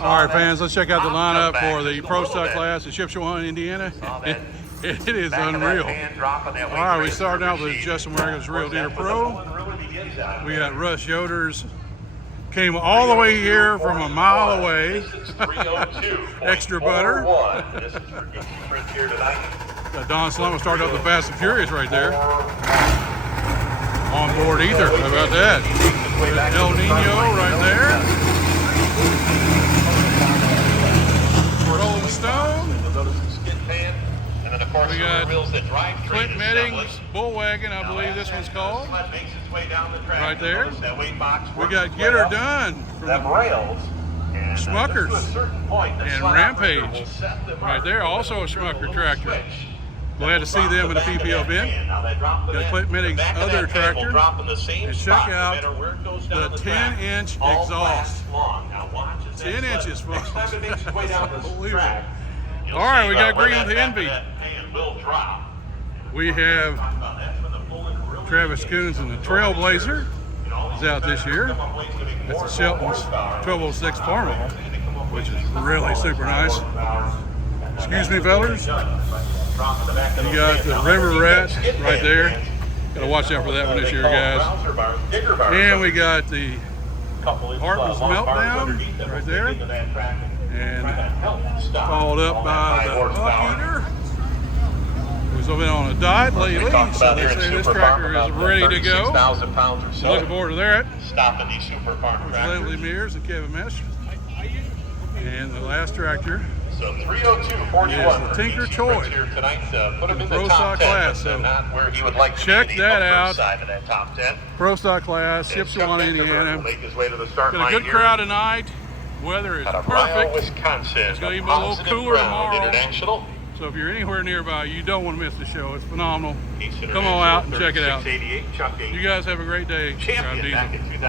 All right, fans, let's check out the lineup for the Pro Stock class in Shipshewana, Indiana. It is unreal. All right, we started out with Justin Wagner's Real Deer Pro. We got Russ Yoders. Came all the way here from a mile away. Extra butter. Don Slummer started off the Fast and Furious right there. On board Ether. How about that? El Nino right there. Rolling Stone. We got Clint Medding's Bull Wagon, I believe this one's called. Right there. We got Get Her Done from Schmuckers and Rampage. Right there, also a Schmucker tractor. Glad to see them in the PPL bin. Got Clint Medding's other tractor. And check out the 10-inch exhaust. 10 inches, folks. Unbelievable. All right, we got Green with Envy. We have Travis Coons and the Trailblazer is out this year. That's a Shelton's 1206 Farmall, which is really super nice. Excuse me, fellas. You got the River Rat right there. Got to watch out for that one this year, guys. And we got the Hartman's Meltdown right there. And followed up by the Buck Eater, who's been on a diet lately, so they say this tractor is ready to go. Looking forward to that. Stopping these super farm tractors. Leslie Mears and Kevin Mesh. And the last tractor so 302.41 is the Tinker Toy. Put him in Pro the top Stock 10, class. So not where he would like to check be, that out. side of that top 10. Pro Stock class, Shipshewana, Indiana. Make his way to the start Got a good crowd tonight. Weather is perfect. Wisconsin. It's going to be a little cooler tomorrow. International. So if you're anywhere nearby, you don't want to miss the show. It's phenomenal. Come on out and check it out. You guys have a great day. Champion back in